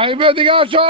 আইবে দিকে আসো।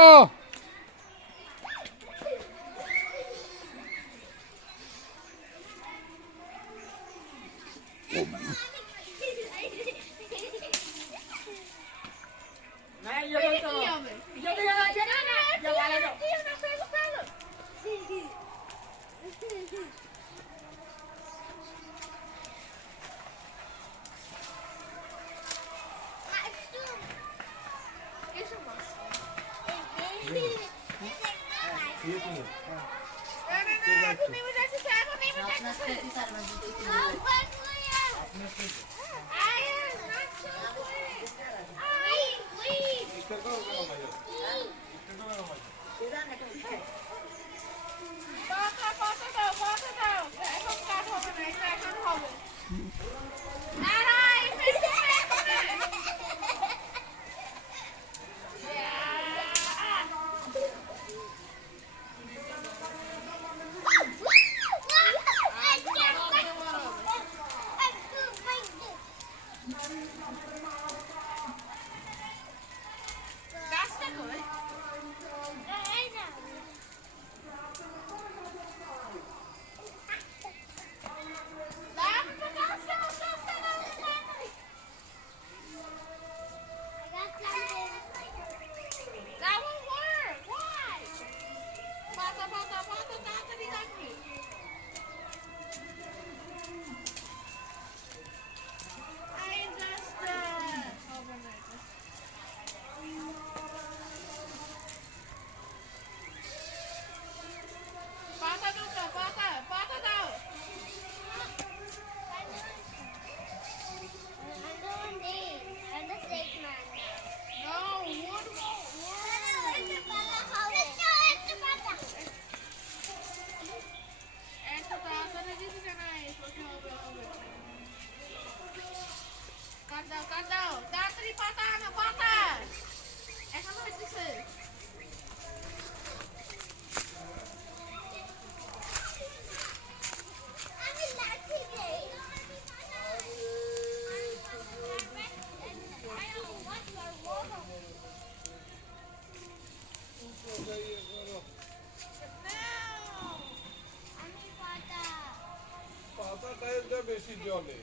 বেশি জলে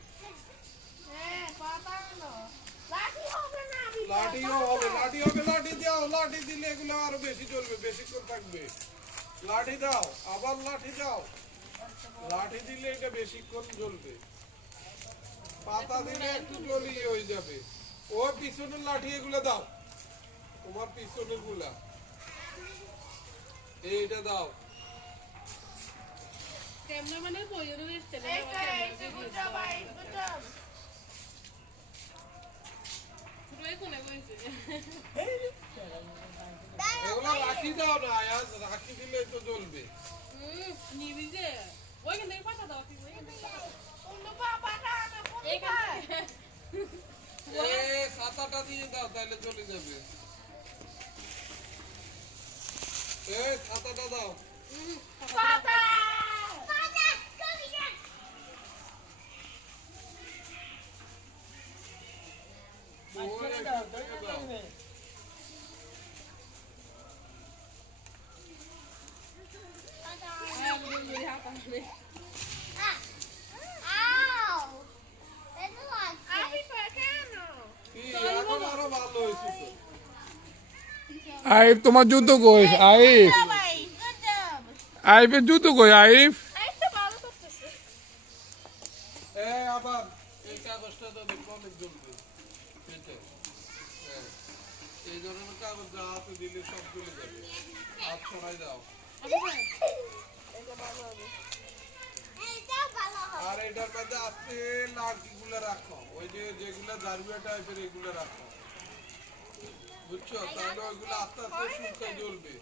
লাঠিও হবে, লাঠি দাও, লাঠি দিলে এগুলো আরো বেশি চলবে, বেশি করে থাকবে। লাঠি দাও, আবার লাঠি দাও, লাঠি দিলে এটা বেশিক্ষণ জ্বলবে। পাতা দিলে একটু জ্বলিয়ে হয়ে যাবে। ও পিছনের লাঠি এগুলো দাও, তোমার পিছনের গুলা এইটা দাও। মানে এগুলো রাখি দাও না, রাখি দিলে তো জ্বলবে। নিবি যে ওইখান থেকে পাঠা দাও ছাতাটা দিয়ে দাও, তাহলে চলে যাবে। ছাতাটা দাও। আইফ তোমার জুতো কই? আইফ আইফের জুতো কই? আইফ আবার এই কাগজটা তো দেখো অনেক জ্বলবে। এই ধরনের কাগজ হাতে দিলে সব জ্বলে যাবে। হাত ছড়াই দাও। আর এটার মধ্যে আস্তে লাঠিগুলো রাখো, ওই যে যেগুলো জারুয়া টাইপের এগুলো রাখো, বুঝছো? তাহলে ওইগুলো আস্তে আস্তে শুকায় জ্বলবে।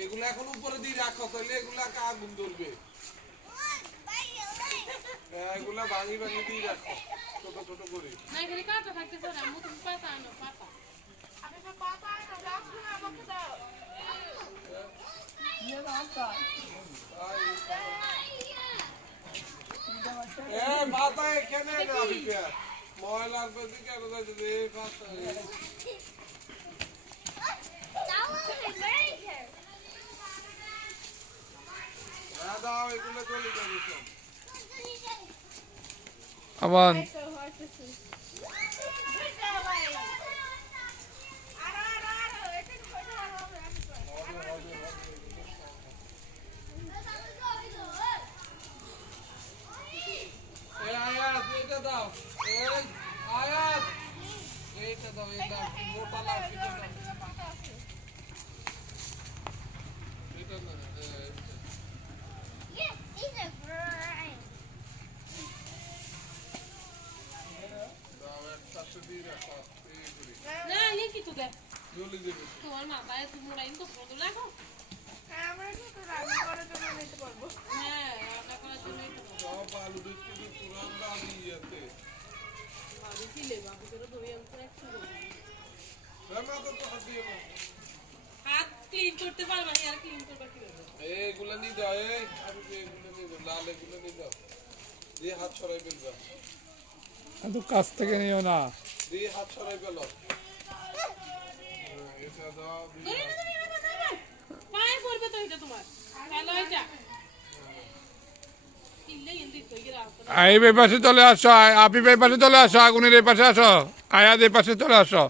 এগুলো এখন উপরে দিয়ে রাখো, তাহলে এগুলা আগুন ধরবে। এগুলা ভাঙি ভাঙি দিয়ে রাখো ছোট ছোট করে। মাথা এখানে না, ময়লার প্রতি কেন যাচ্ছে রে পাতা দাও এগুলো চলে যাবে সব আবার এই আয়াত এটা দাও এই আয়াত এইটা দাও এটা মোটা লাঠি দাও এটা না দাও একটা দিয়ে রাখো এই করে না ইয়ে কি তো দেখ জলদি দেবে তোমার মাথায় তুমি মোড়াইন তো ফটো রাখো হ্যাঁ আমরা করার জন্য এটা করবো। সব আলু দেখতে তো পুরান দামি ইয়াতে ভাবি ছিলে বাবু করে ধরে আমি তো একটু মাথা তো হাত দিয়ে নাও হাত ক্লিন করতে পারবা না আর ক্লিন করবা কিভাবে এইগুলো নিয়ে যাও এই আমি এগুলো নিয়ে যাও লাল এগুলো নিয়ে যাও দিয়ে হাত ছড়াই ফেলবা এত কাছ থেকে নিও না দিয়ে হাত ছড়াই ফেলো এটা দাও দিয়ে পায়ে পড়বে তো এটা তোমার ভালো এটা কিনলে ইন্দি কইরা রাখো এই পাশে চলে আসো আপি এই পাশে চলে আসো আগুনের এই পাশে আসো আয়াত এই পাশে চলে আসো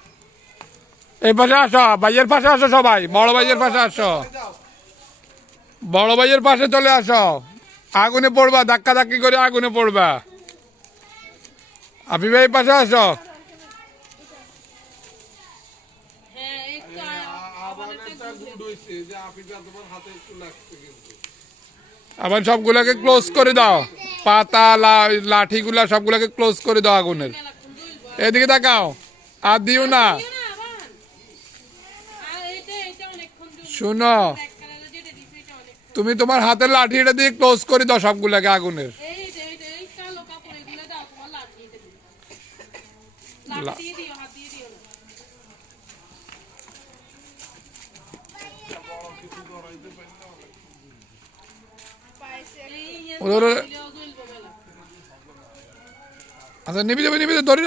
এই পাশে আসো ভাইয়ের পাশে আসো সবাই বড় ভাইয়ের পাশে আসো দাও বড় ভাইয়ের পাশে চলে আসো আগুনে পড়বা ধাক্কা ধাক্কি করে আগুনে পড়বা আপি ভাই পাশে আসো হ্যাঁ একটু আবার একটা গুড হইছে যে আপিটা তোমার হাতে একটু লাগছে কিন্তু আবার সবগুলোকে ক্লোজ করে দাও পাতা লাঠিগুলা সবগুলোকে ক্লোজ করে দাও আগুনের এদিকে তাকাও আর দিও না আর এটা অনেকক্ষণ শুনো ব্ল্যাক কালারের যেটা দিছে এটা অনেক তুমি তোমার হাতের লাঠিটা দিয়ে ক্লোজ করে দাও সবগুলোকে আগুনের এই কালো কাপড় এগুলো দাও তোমার লাঠি এটা দিও লাঠি দিয়ে দিও হাত দিয়ে দিও না বড় কিছু ধরাইতে পারি না ওদের- আচ্ছা নিবি যাবে ধরে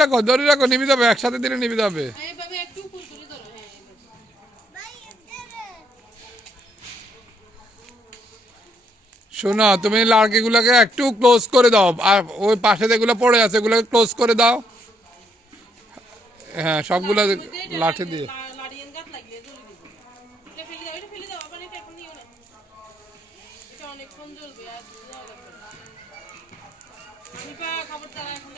রাখো নিবি যাবে একসাথে দিলে নিবি যাবে এইভাবে একটু উপর করে ধরো হ্যাঁ এইভাবে। শোনো তুমি লাড়কিগুলোকে একটু ক্লোজ করে দাও আর ওই পাশে যেগুলো পড়ে আছে এগুলোকে ক্লোজ করে দাও হ্যাঁ সবগুলো লাঠি দিয়ে লাড়িয়ান গাছ লাগিয়ে জ্বলে দিব এটা ফেলে দাও আবার এটা এখন নিও না এটা অনেকক্ষণ জ্বলবে আর দেওয়া লাগবে না। আমি খাবার তারা এখন